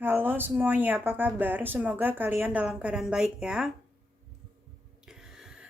Halo semuanya, apa kabar? Semoga kalian dalam keadaan baik ya.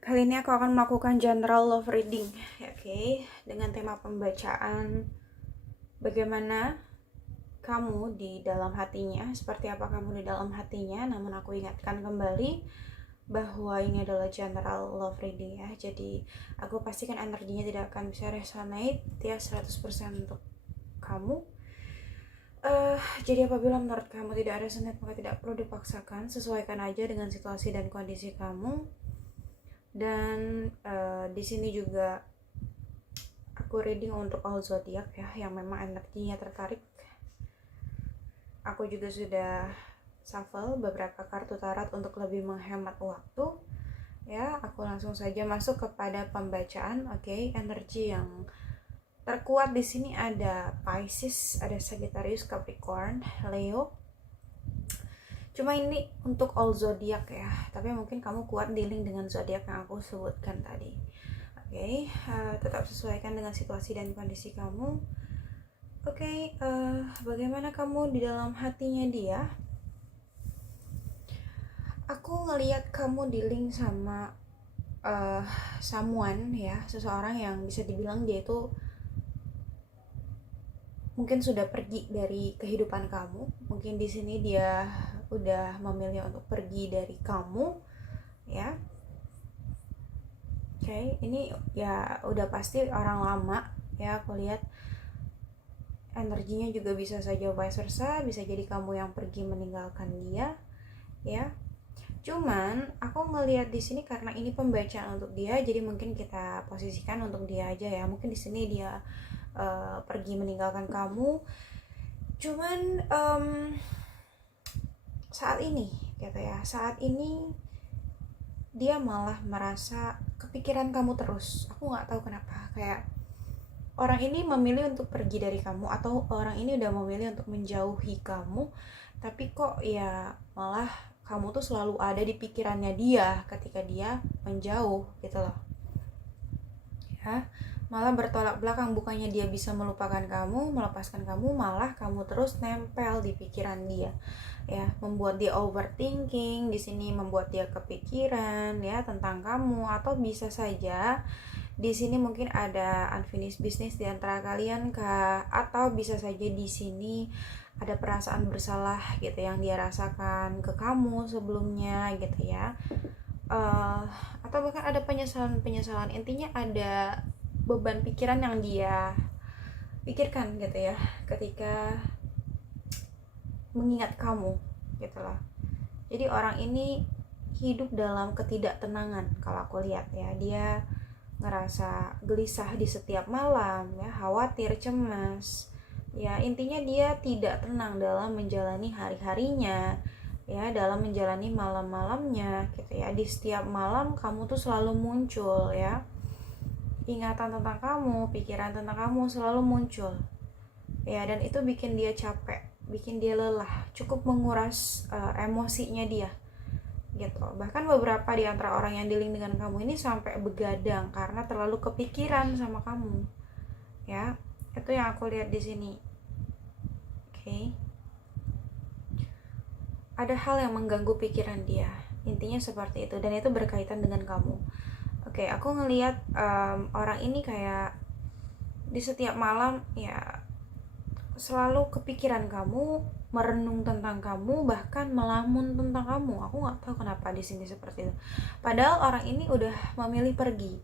Kali ini aku akan melakukan general love reading, oke, dengan tema pembacaan bagaimana kamu di dalam hatinya, seperti apa kamu di dalam hatinya. Namun aku ingatkan kembali bahwa ini adalah general love reading ya. Jadi aku pastikan energinya tidak akan bisa resonate ya 100% untuk kamu. Jadi apabila menurut kamu tidak resonate, maka tidak perlu dipaksakan, sesuaikan aja dengan situasi dan kondisi kamu. Dan di sini juga aku reading untuk all zodiak ya, yang memang energinya tertarik. Aku juga sudah shuffle beberapa kartu tarot untuk lebih menghemat waktu. Ya, aku langsung saja masuk kepada pembacaan. Oke, energi yang terkuat di sini ada Pisces, ada Sagittarius, Capricorn, Leo. Cuma ini untuk all zodiak ya, tapi mungkin kamu kuat dealing dengan zodiak yang aku sebutkan tadi. Oke, tetap sesuaikan dengan situasi dan kondisi kamu. Oke, bagaimana kamu di dalam hatinya dia? Aku ngelihat kamu dealing sama someone ya, seseorang yang bisa dibilang dia itu mungkin sudah pergi dari kehidupan kamu. Mungkin di sini dia udah memilih untuk pergi dari kamu ya. Oke, ini ya udah pasti orang lama ya. Aku lihat energinya juga bisa saja vice versa, bisa jadi kamu yang pergi meninggalkan dia ya. Cuman aku ngelihat di sini karena ini pembacaan untuk dia, jadi mungkin kita posisikan untuk dia aja ya. Mungkin di sini dia pergi meninggalkan kamu. Cuman saat ini gitu ya, saat ini dia malah merasa kepikiran kamu terus. Aku nggak tahu kenapa, kayak orang ini memilih untuk pergi dari kamu, atau orang ini udah memilih untuk menjauhi kamu, tapi kok ya malah kamu tuh selalu ada di pikirannya dia ketika dia menjauh gitu loh ya. Malah bertolak belakang, bukannya dia bisa melupakan kamu, melepaskan kamu, malah kamu terus nempel di pikiran dia ya, membuat dia overthinking di sini, membuat dia kepikiran ya tentang kamu. Atau bisa saja di sini mungkin ada unfinished business di antara kalian kah, atau bisa saja di sini ada perasaan bersalah gitu yang dia rasakan ke kamu sebelumnya gitu ya. Atau bahkan ada penyesalan. Intinya ada beban pikiran yang dia pikirkan gitu ya ketika mengingat kamu gitu loh. Jadi orang ini hidup dalam ketidaktenangan kalau aku lihat ya. Dia ngerasa gelisah di setiap malam ya, khawatir, cemas ya. Intinya dia tidak tenang dalam menjalani hari-harinya ya, dalam menjalani malam-malamnya gitu ya. Di setiap malam kamu tuh selalu muncul ya, ingatan tentang kamu, pikiran tentang kamu selalu muncul ya. Dan itu bikin dia capek, bikin dia lelah, cukup menguras emosinya dia gitu. Bahkan beberapa di antara orang yang dealing dengan kamu ini sampai begadang karena terlalu kepikiran sama kamu ya. Itu yang aku lihat di sini. Oke. Ada hal yang mengganggu pikiran dia, intinya seperti itu, dan itu berkaitan dengan kamu. Oke, aku ngelihat orang ini kayak di setiap malam ya selalu kepikiran kamu, merenung tentang kamu, bahkan melamun tentang kamu. Aku nggak tahu kenapa di sini seperti itu. Padahal orang ini udah memilih pergi,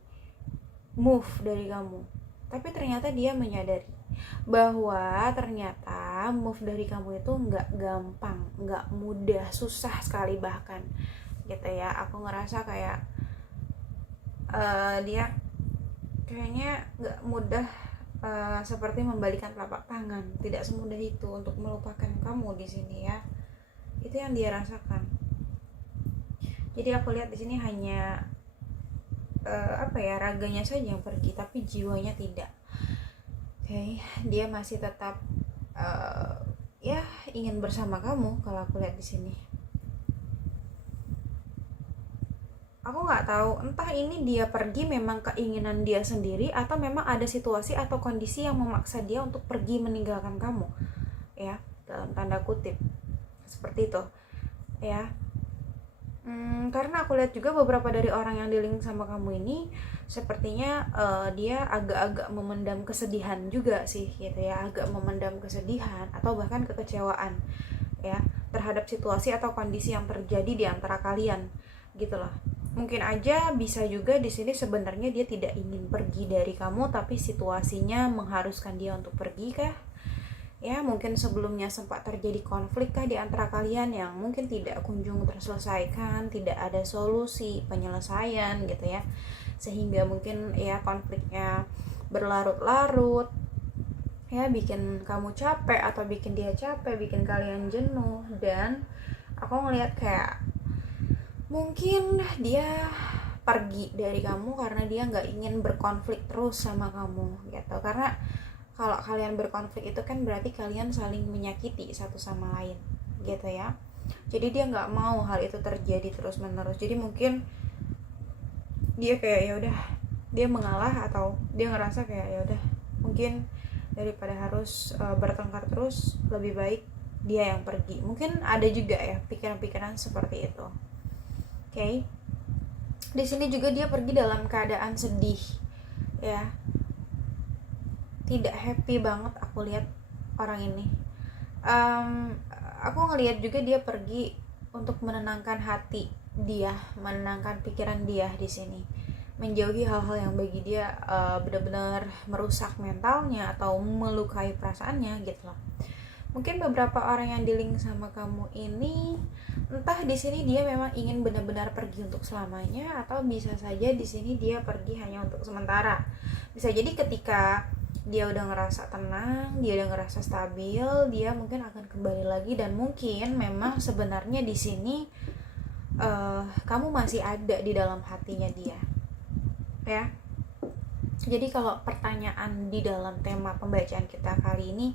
move dari kamu, tapi ternyata dia menyadari bahwa ternyata move dari kamu itu nggak gampang, nggak mudah, susah sekali bahkan gitu ya. Aku ngerasa kayak dia kayaknya nggak mudah, seperti membalikan telapak tangan. Tidak semudah itu untuk melupakan kamu di sini ya. Itu yang dia rasakan. Jadi aku lihat di sini hanya raganya saja yang pergi, tapi jiwanya tidak. Oke, dia masih tetap ya ingin bersama kamu kalau aku lihat di sini. Aku nggak tahu, entah ini dia pergi memang keinginan dia sendiri, atau memang ada situasi atau kondisi yang memaksa dia untuk pergi meninggalkan kamu ya, dalam tanda kutip seperti itu ya. Karena aku lihat juga beberapa dari orang yang di link sama kamu ini sepertinya dia agak-agak memendam kesedihan juga sih gitu ya, agak memendam kesedihan atau bahkan kekecewaan ya terhadap situasi atau kondisi yang terjadi di antara kalian gitu loh. Mungkin aja bisa juga di sini sebenarnya dia tidak ingin pergi dari kamu, tapi situasinya mengharuskan dia untuk pergi kah? Ya, mungkin sebelumnya sempat terjadi konflik kah di antara kalian yang mungkin tidak kunjung terselesaikan, tidak ada solusi penyelesaian gitu ya. Sehingga mungkin ya konfliknya berlarut-larut. Ya, bikin kamu capek atau bikin dia capek, bikin kalian jenuh. Dan aku ngelihat kayak mungkin dia pergi dari kamu karena dia nggak ingin berkonflik terus sama kamu gitu. Karena kalau kalian berkonflik itu kan berarti kalian saling menyakiti satu sama lain gitu ya. Jadi dia nggak mau hal itu terjadi terus menerus. Jadi mungkin dia kayak ya udah, dia mengalah atau dia ngerasa kayak ya udah, mungkin daripada harus bertengkar terus, lebih baik dia yang pergi. Mungkin ada juga ya pikiran-pikiran seperti itu. Oke. Di sini juga dia pergi dalam keadaan sedih ya, tidak happy banget aku lihat orang ini. Aku ngelihat juga dia pergi untuk menenangkan hati dia, menenangkan pikiran dia di sini, menjauhi hal-hal yang bagi dia benar-benar merusak mentalnya atau melukai perasaannya gitu loh. Mungkin beberapa orang yang di-link sama kamu ini entah di sini dia memang ingin benar-benar pergi untuk selamanya, atau bisa saja di sini dia pergi hanya untuk sementara. Bisa jadi ketika dia udah ngerasa tenang, dia udah ngerasa stabil, dia mungkin akan kembali lagi. Dan mungkin memang sebenarnya di sini kamu masih ada di dalam hatinya dia ya. Jadi kalau pertanyaan di dalam tema pembacaan kita kali ini,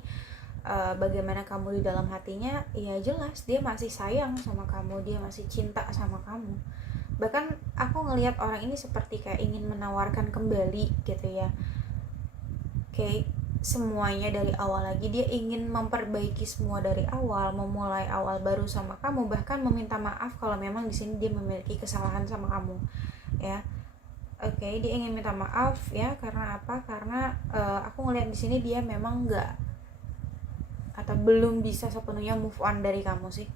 bagaimana kamu di dalam hatinya, ya jelas dia masih sayang sama kamu, dia masih cinta sama kamu. Bahkan aku ngelihat orang ini seperti kayak ingin menawarkan kembali gitu ya, kayak semuanya dari awal lagi. Dia ingin memperbaiki semua dari awal, memulai awal baru sama kamu, bahkan meminta maaf kalau memang di sini dia memiliki kesalahan sama kamu ya. Oke, dia ingin minta maaf ya. Karena apa? Karena aku ngelihat di sini dia memang nggak atau belum bisa sepenuhnya move on dari kamu sih.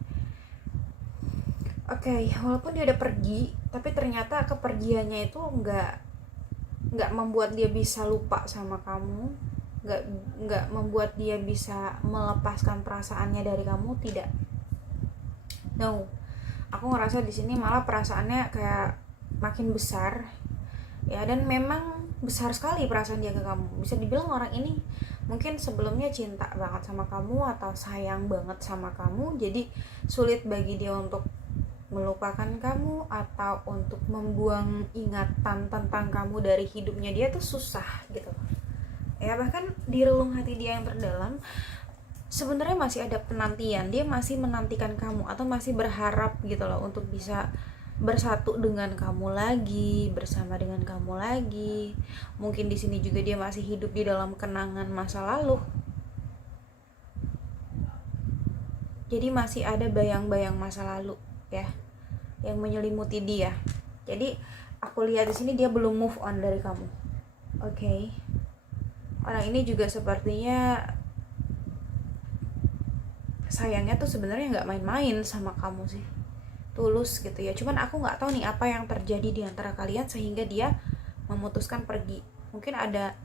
Oke, walaupun dia udah pergi, tapi ternyata kepergiannya itu nggak membuat dia bisa lupa sama kamu, nggak membuat dia bisa melepaskan perasaannya dari kamu, tidak. No, aku ngerasa di sini malah perasaannya kayak makin besar ya, dan memang besar sekali perasaan dia ke kamu. Bisa dibilang orang ini mungkin sebelumnya cinta banget sama kamu atau sayang banget sama kamu, jadi sulit bagi dia untuk melupakan kamu atau untuk membuang ingatan tentang kamu dari hidupnya dia tuh susah gitu ya. Bahkan di relung hati dia yang terdalam sebenarnya masih ada penantian, dia masih menantikan kamu atau masih berharap gitu loh untuk bisa bersatu dengan kamu lagi, bersama dengan kamu lagi. Mungkin di sini juga dia masih hidup di dalam kenangan masa lalu. Jadi masih ada bayang-bayang masa lalu ya yang menyelimuti dia. Jadi aku lihat di sini dia belum move on dari kamu. Oke. Orang ini juga sepertinya sayangnya tuh sebenarnya nggak main-main sama kamu sih, tulus gitu ya. Cuman aku nggak tahu nih apa yang terjadi di antara kalian sehingga dia memutuskan pergi. Mungkin ada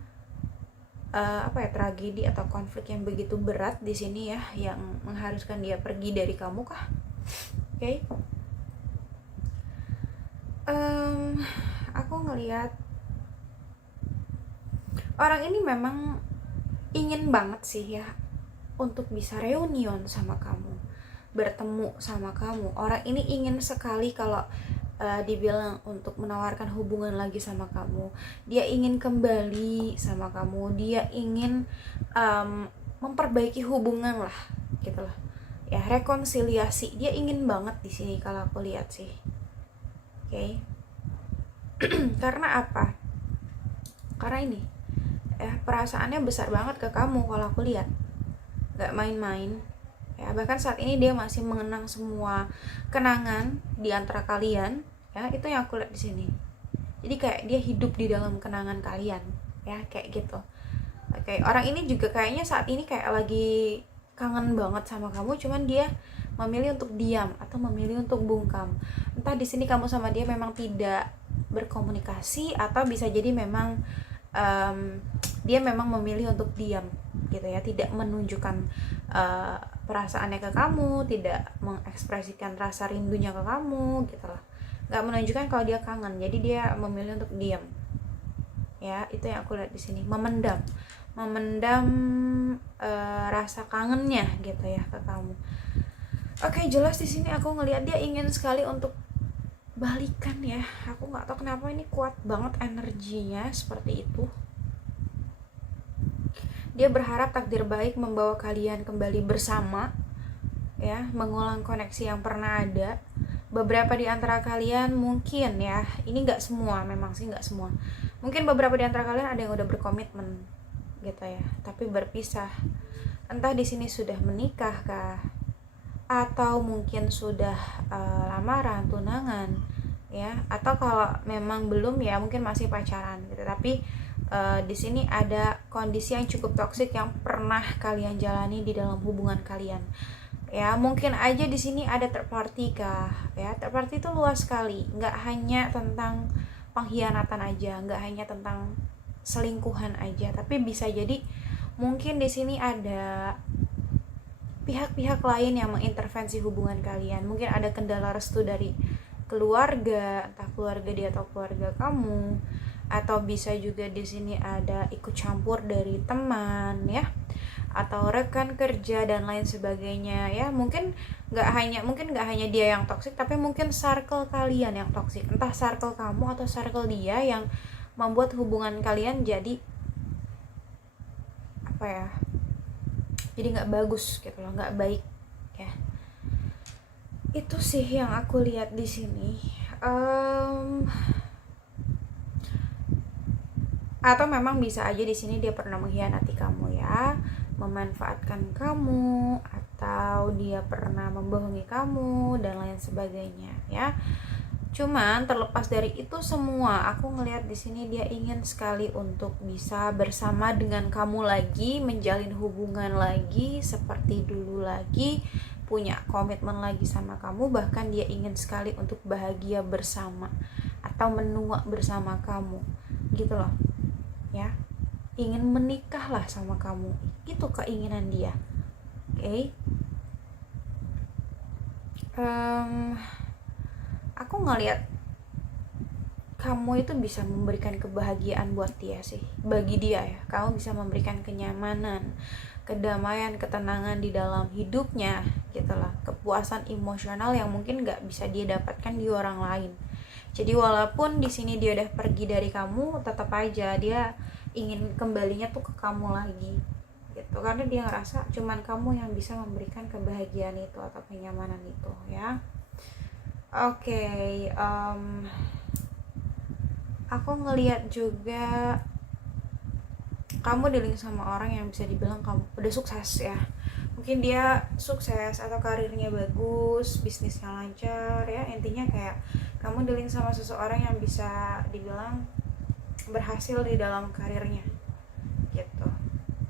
tragedi atau konflik yang begitu berat di sini ya, yang mengharuskan dia pergi dari kamu kah? Oke. Aku ngelihat orang ini memang ingin banget sih ya untuk bisa reunian sama kamu, bertemu sama kamu. Orang ini ingin sekali kalau dibilang untuk menawarkan hubungan lagi sama kamu. Dia ingin kembali sama kamu, dia ingin memperbaiki hubungan lah gitu lah ya, rekonsiliasi. Dia ingin banget di sini kalau aku lihat sih. Oke. Karena apa? Karena ini perasaannya besar banget ke kamu kalau aku lihat, nggak main-main ya. Bahkan saat ini dia masih mengenang semua kenangan di antara kalian, ya. Itu yang aku lihat di sini. Jadi kayak dia hidup di dalam kenangan kalian, ya, kayak gitu. Oke, orang ini juga kayaknya saat ini kayak lagi kangen banget sama kamu, cuman dia memilih untuk diam atau memilih untuk bungkam. Entah di sini kamu sama dia memang tidak berkomunikasi, atau bisa jadi memang dia memang memilih untuk diam gitu ya, tidak menunjukkan perasaannya ke kamu, tidak mengekspresikan rasa rindunya ke kamu gitu lah, nggak menunjukkan kalau dia kangen, jadi dia memilih untuk diam, ya. Itu yang aku lihat di sini, memendam rasa kangennya gitu ya ke kamu. Oke, jelas di sini aku ngelihat dia ingin sekali untuk balikan ya. Aku nggak tahu kenapa ini kuat banget energinya seperti itu. Dia berharap takdir baik membawa kalian kembali bersama, ya, mengulang koneksi yang pernah ada. Beberapa di antara kalian mungkin ya, ini nggak semua, memang sih nggak semua. Mungkin beberapa di antara kalian ada yang udah berkomitmen gitu ya, tapi berpisah. Entah di sini sudah menikah kah, atau mungkin sudah lamaran, tunangan, ya. Atau kalau memang belum ya mungkin masih pacaran gitu. Tapi di sini ada kondisi yang cukup toksik yang pernah kalian jalani di dalam hubungan kalian. Ya, mungkin aja di sini ada third party kah, ya. Third party itu luas sekali, nggak hanya tentang pengkhianatan aja, nggak hanya tentang selingkuhan aja, tapi bisa jadi mungkin di sini ada pihak-pihak lain yang mengintervensi hubungan kalian. Mungkin ada kendala restu dari keluarga, entah keluarga dia atau keluarga kamu, atau bisa juga di sini ada ikut campur dari teman, ya, atau rekan kerja dan lain sebagainya, ya. Mungkin nggak hanya dia yang toksik, tapi mungkin circle kalian yang toksik, entah circle kamu atau circle dia, yang membuat hubungan kalian jadi apa ya, jadi nggak bagus gitu loh, nggak baik ya. Itu sih yang aku lihat di sini. Atau memang bisa aja di sini dia pernah mengkhianati kamu, ya, memanfaatkan kamu, atau dia pernah membohongi kamu dan lain sebagainya, ya. Cuman terlepas dari itu semua, aku ngelihat di sini dia ingin sekali untuk bisa bersama dengan kamu lagi, menjalin hubungan lagi seperti dulu lagi, punya komitmen lagi sama kamu. Bahkan dia ingin sekali untuk bahagia bersama atau menua bersama kamu, gitu loh, ya. Ingin menikah lah sama kamu, itu keinginan dia. Oke. Aku ngelihat kamu itu bisa memberikan kebahagiaan buat dia sih, bagi dia ya. Kamu bisa memberikan kenyamanan, kedamaian, ketenangan di dalam hidupnya gitulah, kepuasan emosional yang mungkin nggak bisa dia dapatkan di orang lain. Jadi walaupun di sini dia udah pergi dari kamu, tetap aja dia ingin kembalinya tuh ke kamu lagi gitu, karena dia ngerasa cuman kamu yang bisa memberikan kebahagiaan itu atau kenyamanan itu, ya. Oke, aku ngelihat juga kamu dealing sama orang yang bisa dibilang kamu udah sukses, ya. Mungkin dia sukses atau karirnya bagus, bisnisnya lancar, ya. Intinya kayak kamu dealing sama seseorang yang bisa dibilang berhasil di dalam karirnya gitu,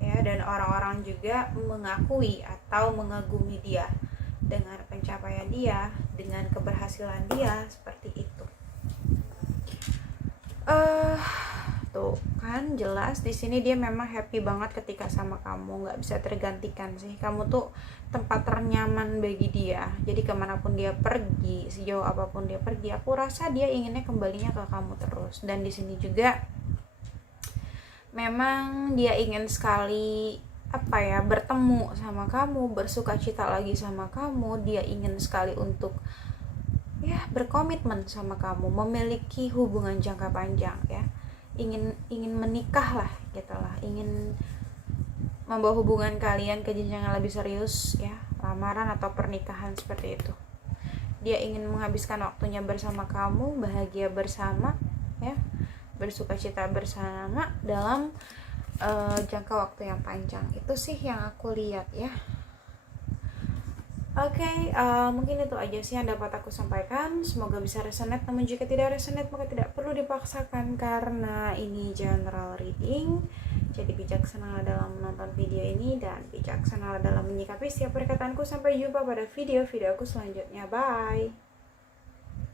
ya. Dan orang-orang juga mengakui atau mengagumi dia dengan pencapaian dia, dengan keberhasilan dia, seperti itu. Tuh kan jelas di sini dia memang happy banget ketika sama kamu, nggak bisa tergantikan sih. Kamu tuh tempat ternyaman bagi dia. Jadi kemanapun dia pergi, sejauh apapun dia pergi, aku rasa dia inginnya kembalinya ke kamu terus. Dan di sini juga memang dia ingin sekali bertemu sama kamu, bersuka cita lagi sama kamu. Dia ingin sekali untuk berkomitmen sama kamu, memiliki hubungan jangka panjang, ya. Ingin menikah lah gitu lah, ingin membawa hubungan kalian ke jenjang yang lebih serius, ya, lamaran atau pernikahan seperti itu. Dia ingin menghabiskan waktunya bersama kamu, bahagia bersama, ya, bersuka cita bersama dalam jangka waktu yang panjang. Itu sih yang aku lihat, ya. Oke, mungkin itu aja sih yang dapat aku sampaikan. Semoga bisa resonate, namun jika tidak resonate maka tidak perlu dipaksakan karena ini general reading. Jadi bijaksanalah dalam menonton video ini dan bijaksanalah dalam menyikapi setiap perkataanku. Sampai jumpa pada video-video aku selanjutnya. Bye.